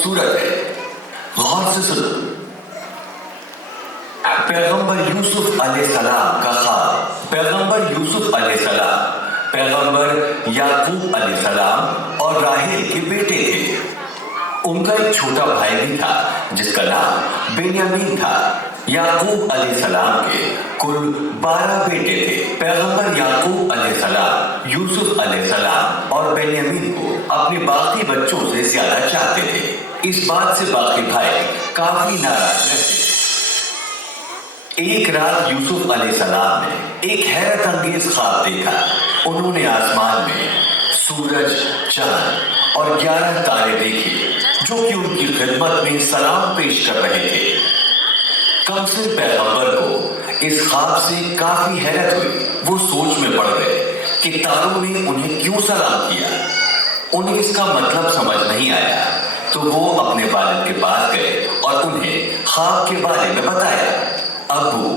खूबसूरत है। गौर से सुनो। पैगंबर यूसुफ अलैहिस्सलाम का ख्वाब। पैगंबर यूसुफ अलैहिस्सलाम पैगंबर याकूब अलैहिस्सलाम और राहेल के बेटे थे। उनका एक छोटा भाई भी था जिसका नाम बेन्यामीन था। याकूब अलैहिस्सलाम के कुल 12 बेटे थे। पैगंबर याकूब अलैहिस्सलाम यूसुफ अलैहिस्सलाम और बेन्यामीन को अपने बाकी बच्चों से ज्यादा चाहते थे। इस बात से बाकी भाई काफी नाराज रहते। एक रात यूसुफ अलैहिस्सलाम ने एक हैरत अंगेज ख्वाब देखा। उन्होंने आसमान में सूरज, चांद और 11 तारे देखे जो कि उनकी खिदमत में सलाम पेश कर रहे थे। कमसिन पैगंबर को इस ख्वाब से काफी हैरत हुई। वो सोच में पड़ गए कि तारों ने उन्हें क्यों सलाम किया। उन्हें इसका मतलब समझ नहीं आया तो वो अपने वालिद के पास गए और उन्हें ख्वाब के बारे में बताया। अब्बू,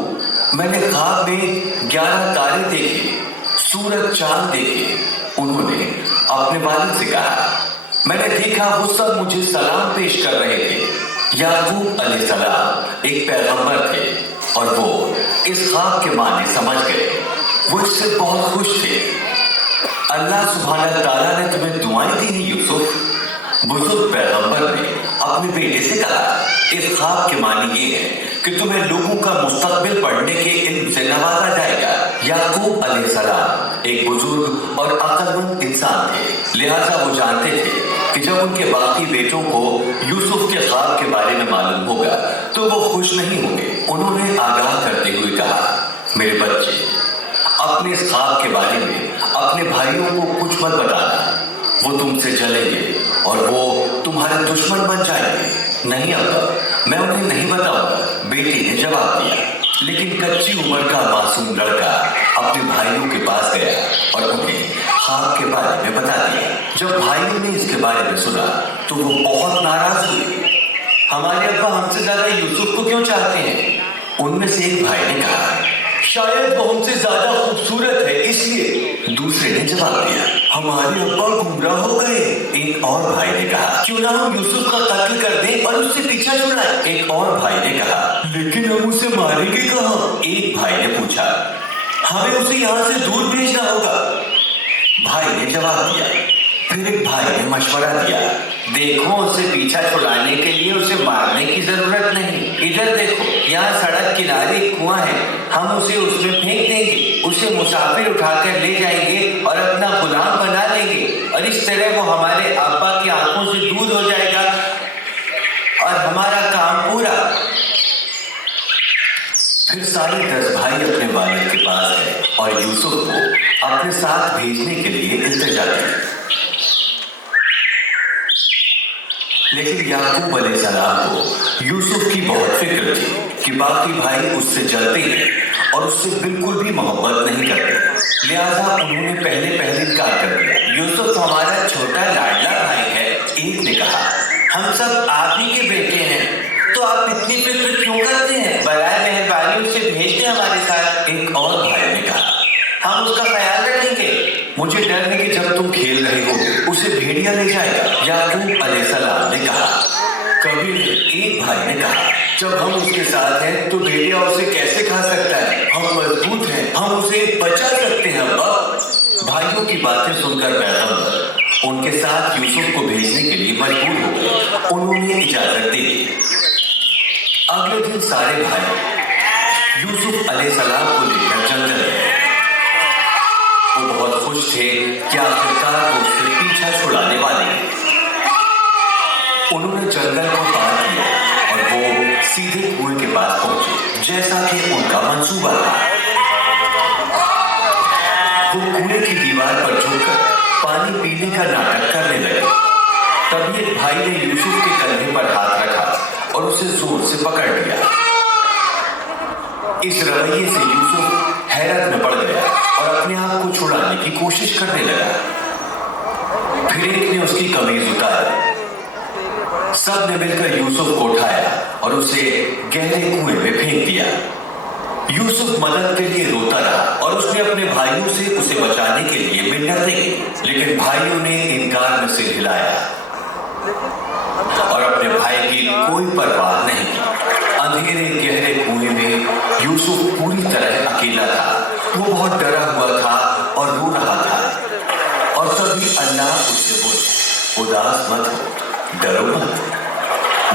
मैंने ख्वाब में 11 तारे देखे, सूरज, चांद देखे। उन्होंने अपने वालिद से कहा, मैंने देखा वो सब मुझे सलाम पेश कर रहे थे। याकूब अलैहिस्सलाम एक पैगंबर थे और वो इस ख्वाब के माने समझ गए। वो इससे बहुत खुश थे। अल्लाह सुब्हानहू तआला ने तुम्हें दुआएं दी हैं यूसुफ। बुजुर्ग पैगंबर ने अपने बेटे से कहा, इस ख्वाब के माने ये है कि तुम्हें लोगों का मुस्तकबिल पढ़ने के इल्म से नवाजा जाएगा। याकूब अलैहिस्सलाम एक बुजुर्ग और अक्लमंद इंसान थे, लिहाजा वो जानते थे कि जब उनके बाकी बेटों को यूसुफ के ख्वाब के बारे में मालूम होगा तो वो खुश नहीं होंगे। उन्होंने आगाह करते हुए कहा, मेरे बच्चे, अपने इस ख्वाब के बारे में अपने भाइयों को कुछ मत बताना। वो तुमसे जलेंगे और वो तुम्हारे दुश्मन बन जाएंगे। नहीं अब्बा, मैं उन्हें नहीं बताऊंगा, बेटे ने जवाब दिया। लेकिन कच्ची उम्र का मासूम लड़का अपने भाइयों के पास गया और उन्हें ख्वाब के बारे में बता दिया। जब भाइयों ने इसके बारे में सुना तो वो बहुत नाराज हुए। हमारे अब्बा हमसे ज्यादा यूसुफ को क्यों चाहते हैं? उनमें से एक भाई ने कहा, शायद वो हमसे ज्यादा खूबसूरत है इसलिए। दूसरे ने जवाब दिया, हमारे अब्बा गुमराह हो गए। एक और भाई ने कहा, क्यों ना हम यूसुफ का कत्ल कर दें और उससे पीछा छुड़ाएं। एक और भाई ने कहा, लेकिन हम उसे मारेंगे कहाँ? एक भाई ने पूछा, हमें उसे यहाँ से दूर भेजना होगा। भाई ने जवाब दिया। फिर एक भाई ने मशवरा दिया, देखो उसे पीछा छुड़ाने के लिए उसे मारने की जरूरत नहीं। इधर देखो, यहाँ सड़क किनारे एक कुआं है, हम उसे उसमें फेंक देंगे, उसे मुसाफिर उठाकर ले जाएंगे और अपना गुलाम बना लेंगे और इस तरह वो हमारे अब्बा की आंखों से दूर हो जाएगा और हमारा काम पूरा। फिर सारे 10 भाई अपने वालिद के पास गए और यूसुफ को अपने साथ भेजने के लिए इल्तिजा की। लेकिन याकूब अलैहिस्सलाम को यूसुफ की बहुत फिक्र थी कि बाकी भाई उससे जलते हैं और उससे बिल्कुल भी मोहब्बत नहीं करते। लिहाजा उन्होंने पहले इनकार कर दिया। यूसुफ हमारा छोटा लाडला भाई है। एक ने कहा, हम सब आप ही के बेटे हैं तो आप इतनी फिक्र क्यों करते हैं? बराए मेहरबानी उसे भेज दें हमारे साथ। एक और भाई ने कहा, हम उसका ख्याल रखेंगे। मुझे डर है कि जब तुम खेल रहे हो उसे भेड़िया ले जाएगा। याकूब अलैहिस्सलाम ने कहा। कबीर एक भाई ने कहा, जब हम उसके साथ हैं तो भेड़िया उसे कैसे खा सकता है? हम मजबूत हैं, हम उसे बचा सकते हैं अब्बा। भाइयों की बातें सुनकर पैगंबर उनके साथ यूसुफ को भेजने के लिए मजबूर हो गए। उन्होंने इजाजत दे दी। अगले दिन सारे भाई यूसुफ अलैहिस्सलाम को लेकर जंगल गए। वो बहुत खुश थे कि आखिरकार वो उससे पीछा छुड़ाने वाले हैं। उन्होंने जंगल को पार किया और वो सीधे कुएं के पास पहुंचे जैसा कि उनका मंसूबा था। वो कुएं की दीवार पर झुककर पानी पीने का नाटक करने लगे। तभी एक भाई ने यूसुफ के कंधे पर हाथ रखा और उसे जोर से पकड़ लिया। इस रवैये से यूसुफ हैरत में पड़ गया और अपने आप को छुड़ाने की कोशिश करने लगा। फिर एक ने उसकी कमीज उतारी। सब ने मिलकर यूसुफ को उठाया और उसे गहरे कुएं में फेंक दिया। यूसुफ मदद के लिए रोता रहा और उसने अपने भाइयों से उसे बचाने के लिए मिन्नतें की, लेकिन भाइयों ने इनकार में सिर हिलाया और अपने कोई परवाह नहीं की। अंधेरे गहरे कुएं में यूसुफ पूरी तरह अकेला था। वो बहुत डरा हुआ था और रो रहा था। और तभी अल्लाह उससे बोला, उदास मत हो, डरो मत,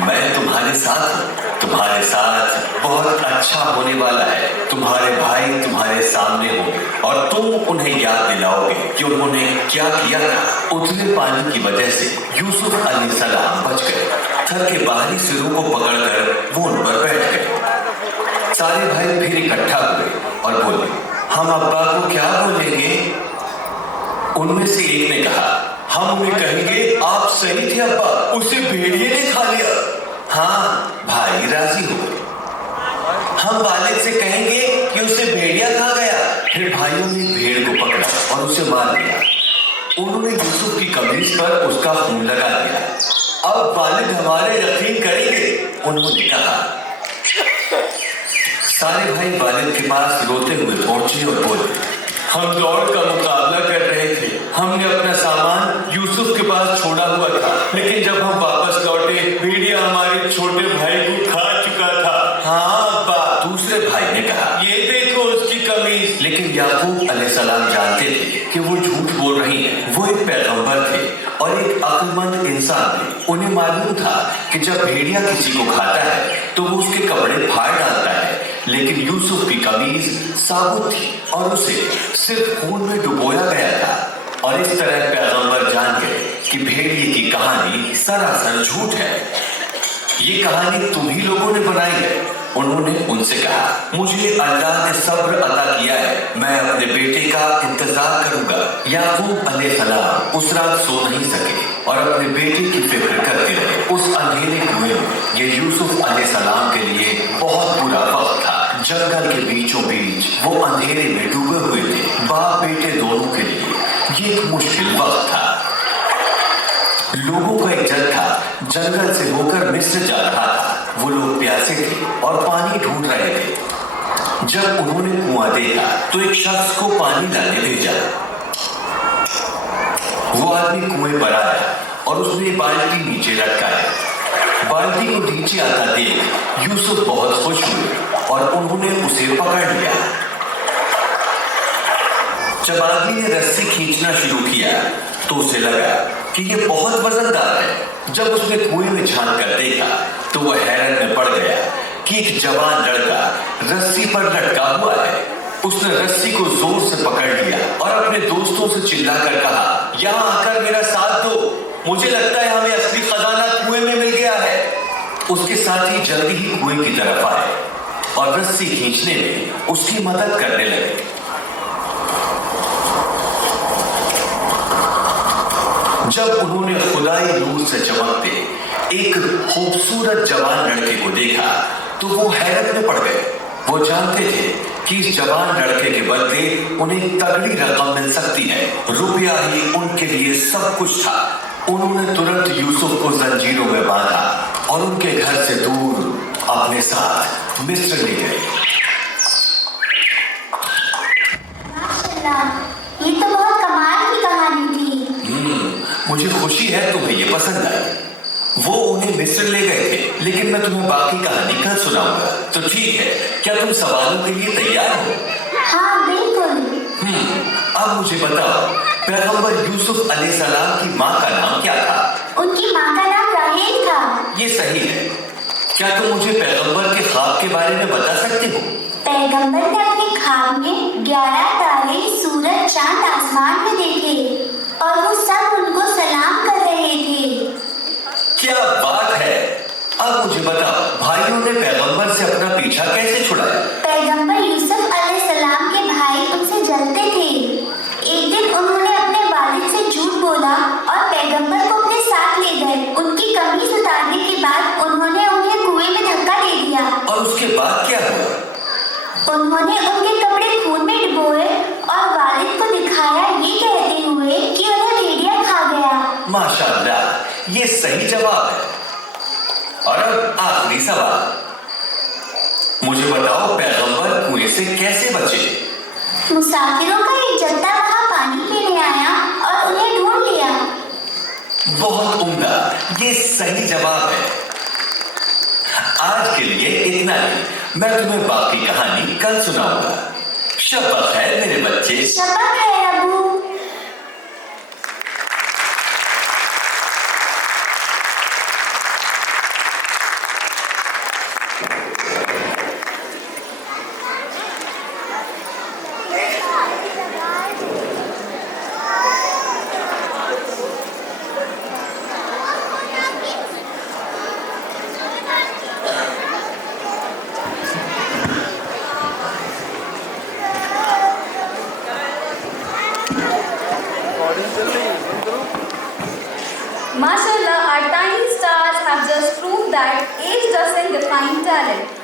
मैं तुम्हारे साथ हूँ। तुम्हारे साथ बहुत अच्छा होने वाला है। तुम्हारे भाई तुम्हारे सामने होंगे और तुम उन्हें याद दिलाओगे कि उन्होंने क्या किया था। उथले पानी की वजह से यूसुफ अलैहिस्सलाम बच गए। थर के बाहरी सिरों को पकड़कर वो उन पर बैठ गए। सारे भाई फिर इकट्ठा हुए और बोले, हम अब्बा को क्या बोलेंगे? उनमें से एक ने कहा, हम उन्हें कहेंगे आप सही थे अब्बा, उसे भेड़िए ने खा लिया। हाँ, भाई राजी हो गए। हम वालिद से कहेंगे कि उसे भेड़िया खा गया। फिर भाइयों ने भेड़ को पकड़ा और उसे मार दिया। उन्होंने यूसुफ की कमीज पर उसका खून लगा दिया। अब वालिद हमारे यकीन करेंगे, उन्होंने कहा। सारे भाई वालिद के पास रोते हुए पहुंचे और बोले, हम दौड़ का मुकाबला कर रहे थे। हमने अपना सामान यूसुफ के पास छोड़ा हुआ था, लेकिन जब हम वापस लौटे भेड़िया हमारे छोटे भाई को खा चुका था। हाँ अब्बा, दूसरे भाई ने कहा, ये देखो उसकी कमीज। लेकिन याकूब अलैहिस्सलाम जानते थे कि वो झूठ बोल रही है। वो एक पैगंबर थे और एक अक्लमंद इंसान थे। उन्हें मालूम था कि जब भेड़िया किसी को खाता है तो वो उसके कपड़े फाड़ डालता है, लेकिन यूसुफ की कमीज साबुत थी और उसे सिर्फ खून में डुबोया गया था। और इस तरह पैगंबर जान गए कि भेड़िए की कहानी सरासर झूठ है। ये कहानी तुम ही लोगों ने बनाई है। उन्होंने उनसे कहा, मुझे अल्लाह ने सब्र अता किया है, मैं अपने बेटे का इंतजार करूंगा। याकूब अलैहिस्सलाम उस रात सो नहीं सके और अपने बेटे की फिक्र करते रहे। उस अंधेरे कुएं में ये यूसुफ अलैहिस्सलाम के लिए बहुत बुरा वक्त था। जंगल के बीचों बीच वो अंधेरे में डूबे हुए थे। बाप बेटे दोनों के लिए ये एक मुश्किल वक्त था। लोगों का एक जत्था जंगल से होकर मिस्र जा रहा था। वो लोग प्यासे थे और पानी ढूंढ रहे थे। जब उन्होंने कुआं देखा तो एक शख्स को पानी लाने भेजा। वो आदमी कुएं पर आया और उसने बाल्टी नीचे लटकाया। बाल्टी को नीचे आता देख यूसुफ बहुत खुश हुए और उन्होंने उसे पकड़ लिया। जब आदमी ने रस्सी खींचना शुरू किया तो उसे लगा कि ये बहुत वजनदार है। जब उसने कुएं में झांक कर देखा तो वह हैरत में पड़ गया कि एक जवान लड़का रस्सी पर लटका हुआ है। उसने रस्सी को जोर से पकड़ लिया और अपने दोस्तों से चिल्लाकर कहा, यहाँ आकर मेरा साथ दो, मुझे लगता है हमें असली खजाना कुएं में मिल गया है। उसके साथी जल्दी ही कुएं की तरफ आए और रस्सी खींचने में उसकी मदद करने लगे। जब उन्होंने खुदाई नूर से चमकते एक खूबसूरत जवान लड़के को देखा तो वो हैरत में पड़ गए। वो जानते थे कि इस जवान लड़के के बदले उन्हें तगड़ी रकम मिल सकती है। रुपया ही उनके लिए सब कुछ था। उन्होंने तुरंत यूसुफ को जंजीरों में बांधा और उनके घर से दूर अपने साथ मिस्र ले गए। ये तो बहुत कमाल की कहानी थी। मुझे खुशी है तुम्हें ये पसंद आई। वो उन्हें मिस्र ले गए थे, लेकिन मैं तुम्हें बाकी कहानी कल सुनाऊंगा। तो ठीक है, क्या तुम सवालों के लिए तैयार हो? हाँ बिल्कुल। अब मुझे बताओ, पैगंबर यूसुफ अलैहिस्सलाम की माँ का नाम क्या था? उनकी माँ का नाम राहेल था। ये सही है। क्या तुम मुझे पैगंबर के ख्वाब के बारे में बता सकते हो? पैगंबर ने अपने ख्वाब में 11 तारे, सूरज, चांद आसमान में देखे और वो सब उनको सलाम कर रहे थे। क्या बात है। अब मुझे बताओ, भाइयों ने पैगंबर से अपना पीछा कैसे छुड़ाया? पैगंबर यूसुफ अलैहिस्सलाम के भाई उनसे जलते थे। एक दिन उन्होंने अपने वालिद से झूठ बोला और पैगंबर को अपने साथ ले गए। उनकी कमीज उतारने के बाद उन्होंने उन्हें कुएं में धक्का दे दिया। और उसके बाद क्या हुआ? उन्होंने उनके कपड़े खून में डुबोए और वालिद को दिखाया, ये कहते हुए कि उन्हें भेड़िया खा गया। माशाअल्लाह, ये सही जवाब है। और अब आखिरी सवाल, मुझे बताओ पैगंबर कुएं से कैसे बचे? मुसाफिरों का एक जत्था वहां पानी पीने आया और उन्हें ढूंढ लिया। बहुत उम्दा, ये सही जवाब है। आज के लिए इतना ही। मैं तुम्हें बाकी कहानी कल सुनाऊंगा। शब्बा खैर मेरे बच्चे। शब्बा खैर Abu. MashaAllah, our tiny stars have just proved that age doesn't define talent.